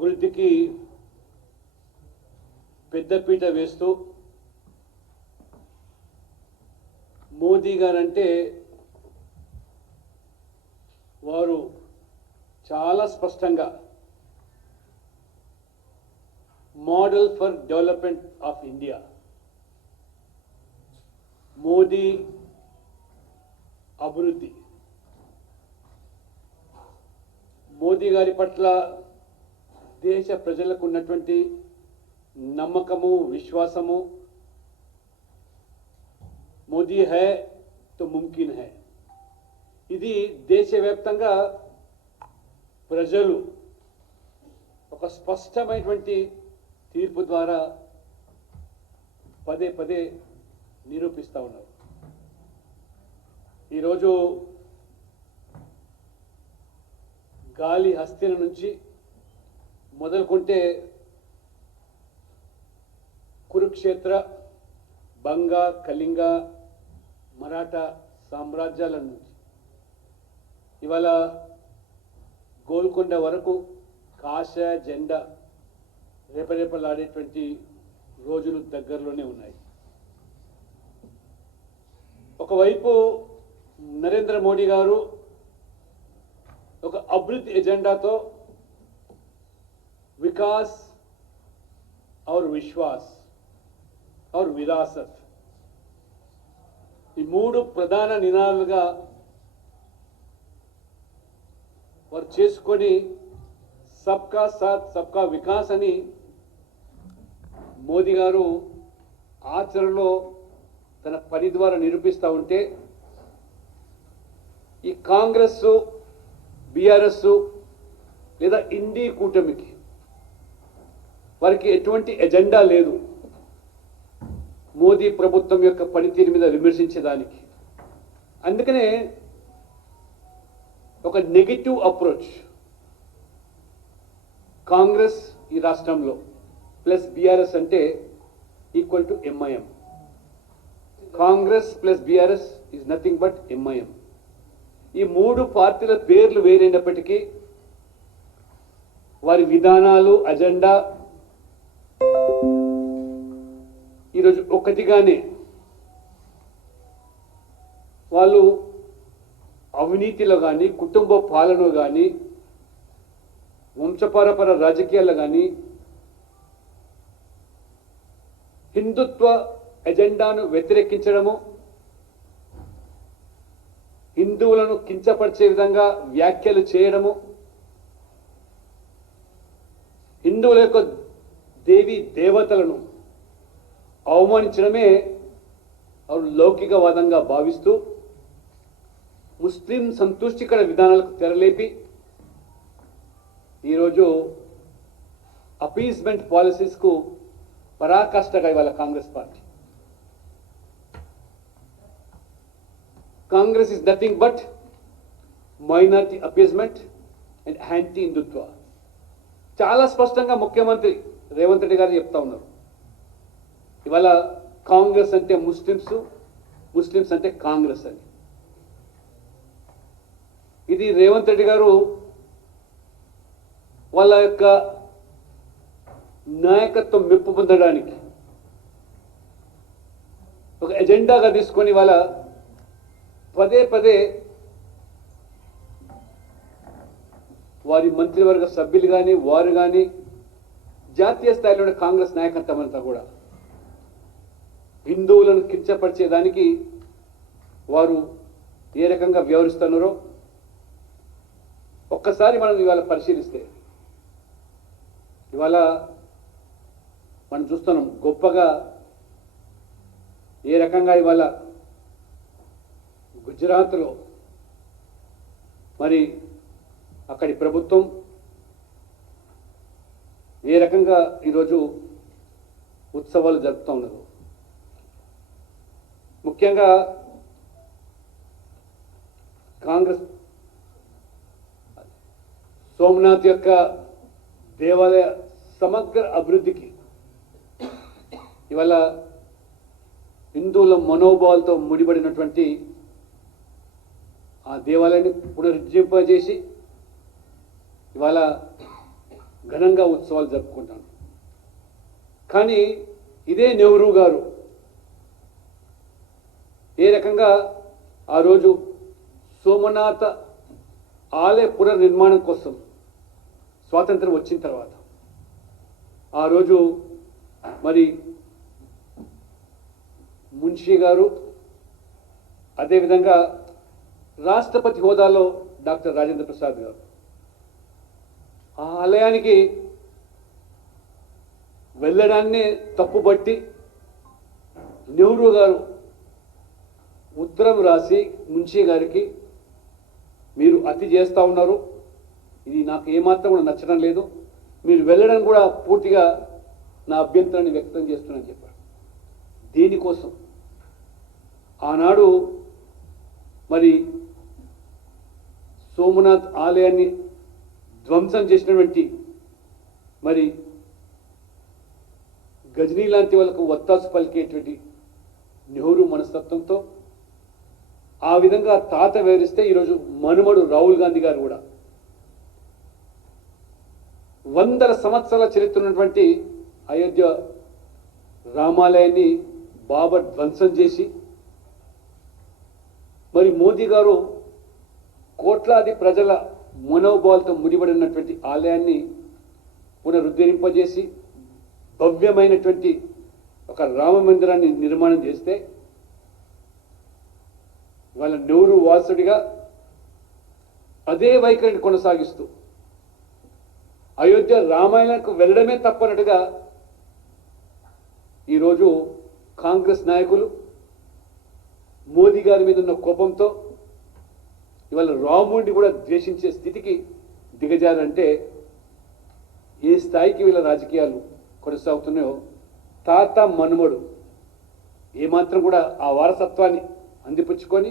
అభివృద్ధికి పెద్దపీట వేస్తూ మోదీ గారంటే వారు చాలా స్పష్టంగా model for development of India, Modi అభివృద్ధి, మోదీ గారి పట్ల దేశ ప్రజలకు ఉన్నటువంటి నమ్మకము, విశ్వాసము, మోదీ హై తో ముమ్కిన్ హై, ఇది దేశవ్యాప్తంగా ప్రజలు ఒక స్పష్టమైనటువంటి తీర్పు ద్వారా పదే పదే నిరూపిస్తూ ఉన్నారు. ఈరోజు గాలి హస్తిన నుంచి మొదలుకుంటే కురుక్షేత్ర, బంగ, కళింగ, మరాఠా సామ్రాజ్యాల నుంచి ఇవాళ గోల్కొండ వరకు కాషాయ జెండా రేపరేపలాడేటువంటి రోజులు దగ్గరలోనే ఉన్నాయి. ఒకవైపు నరేంద్ర మోడీ గారు ఒక అభివృద్ధి ఎజెండాతో వికాస్ और విశ్వాస్ और విరాసత్, ఈ మూడు ప్రధాన నినాదాలుగా వారు చేసుకొని సబ్కా సాత్ సబ్కా వికాస్ అని మోదీ గారు ఆచరణలో తన పని ద్వారా నిరూపిస్తూ ఉంటే, ఈ కాంగ్రెస్, బీఆర్ఎస్ లేదా ఇండి కూటమికి వారికి ఎటువంటి ఎజెండా లేదు మోదీ ప్రభుత్వం యొక్క పనితీరు మీద విమర్శించేదానికి. అందుకనే ఒక నెగటివ్ అప్రోచ్ కాంగ్రెస్ ఈ రాష్ట్రంలో ప్లస్ బీఆర్ఎస్ అంటే equal to MIM. Congress plus BRS is nothing but MIM. ఈ మూడు పార్టీల పేర్లు వేరైనప్పటికీ వారి విధానాలు, అజెండా ఈరోజు ఒకటిగానే. వాళ్ళు అవినీతిలో కానీ, కుటుంబ పాలన కానీ, వంశపారపర రాజకీయాల్లో కానీ, హిందుత్వ ఎజెండాను వ్యతిరేకించడము, హిందువులను కించపరిచే విధంగా వ్యాఖ్యలు చేయడము, హిందువుల యొక్క దేవి దేవతలను అవమానించడమే లౌకికవాదంగా భావిస్తూ ముస్లిం సంతుష్టికర విధానాలకు తెరలేపి ఈరోజు అపీస్మెంట్ పాలసీస్కు పరాకాష్ఠగా ఇవాళ Congress party. Congress is nothing but minority appeasement and anti Hindutva. చాలా స్పష్టంగా ముఖ్యమంత్రి రేవంత్ రెడ్డి గారు చెప్తా ఉన్నారు. ఇవాళ కాంగ్రెస్ అంటే ముస్లిమ్స్, ముస్లిమ్స్ అంటే కాంగ్రెస్ అని. ఇది రేవంత్ రెడ్డి గారు వాళ్ళ యొక్క నాయకత్వం మెప్పు పొందడానికి ఒక ఎజెండాగా తీసుకొని వాళ్ళ పదే పదే వారి మంత్రివర్గ సభ్యులు కానీ, వారు కానీ, జాతీయ స్థాయిలో కాంగ్రెస్ నాయకత్వం అంతా కూడా హిందువులను కించపరిచేదానికి వారు ఏ రకంగా వ్యవహరిస్తున్నారో ఒక్కసారి మనం ఇవాళ పరిశీలిస్తే, ఇవాళ మనం చూస్తున్నాం గొప్పగా ఏ రకంగా ఇవాళ గుజరాత్లో మరి అక్కడి ప్రభుత్వం ఏ రకంగా ఈరోజు ఉత్సవాలు జరుపుతూ ఉన్నారు. ముఖ్యంగా కాంగ్రెస్ సోమనాథ్ యొక్క దేవాలయ సమగ్ర అభివృద్ధికి ఇవాళ హిందువుల మనోభావాలతో ముడిపడినటువంటి ఆ దేవాలయాన్ని పునరుజ్జీంపజేసి ఇవాళ ఘనంగా ఉత్సవాలు జరుపుకుంటాను. కానీ ఇదే నెహ్రూ గారు ఏ రకంగా ఆ రోజు సోమనాథ ఆలయ పునర్నిర్మాణం కోసం స్వాతంత్రం వచ్చిన తర్వాత ఆ రోజు మరి మున్షీ గారు, అదేవిధంగా రాష్ట్రపతి హోదాలో డాక్టర్ రాజేంద్ర ప్రసాద్ గారు ఆ ఆలయానికి వెళ్ళడాన్నే తప్పుబట్టి నెహ్రూ గారు ఉత్తరం రాసి మున్షీ గారికి, మీరు అతి చేస్తూ ఉన్నారు, ఇది నాకు ఏమాత్రం కూడా నచ్చడం లేదు, మీరు వెళ్ళడం కూడా పూర్తిగా నా అభ్యంతరాన్ని వ్యక్తం చేస్తున్నానని చెప్పారు. దేనికోసం ఆనాడు మరి సోమనాథ్ ఆలయాన్ని ధ్వంసం చేసినటువంటి మరి గజనీ లాంటి వాళ్ళకు వత్తాసు పలికేటువంటి నెహ్రూ మనస్తత్వంతో ఆ విధంగా తాత వివరిస్తే ఈరోజు మనుమడు రాహుల్ గాంధీ గారు కూడా వందల సంవత్సరాల చరిత్ర ఉన్నటువంటి అయోధ్య రామాలయాన్ని బాబర్ ధ్వంసం చేసి మరి మోదీ గారు కోట్లాది ప్రజల మనోభావాలతో ముడిపడినటువంటి ఆలయాన్ని పునరుద్ధరింపజేసి భవ్యమైనటువంటి ఒక రామ మందిరాన్ని నిర్మాణం చేస్తే వాళ్ళ నెహ్రూ వారసుడిగా అదే వైఖరిని కొనసాగిస్తూ అయోధ్య రామాయణకు వెళ్ళడమే తప్పనట్టుగా ఈరోజు కాంగ్రెస్ నాయకులు మోదీ గారి మీద ఉన్న కోపంతో ఇవాళ రాముడిని కూడా ద్వేషించే స్థితికి దిగజారంటే ఏ స్థాయికి వీళ్ళ రాజకీయాలు కొనసాగుతున్నాయో తాత మనుమడు ఏమాత్రం కూడా ఆ వారసత్వాన్ని అందిపుచ్చుకొని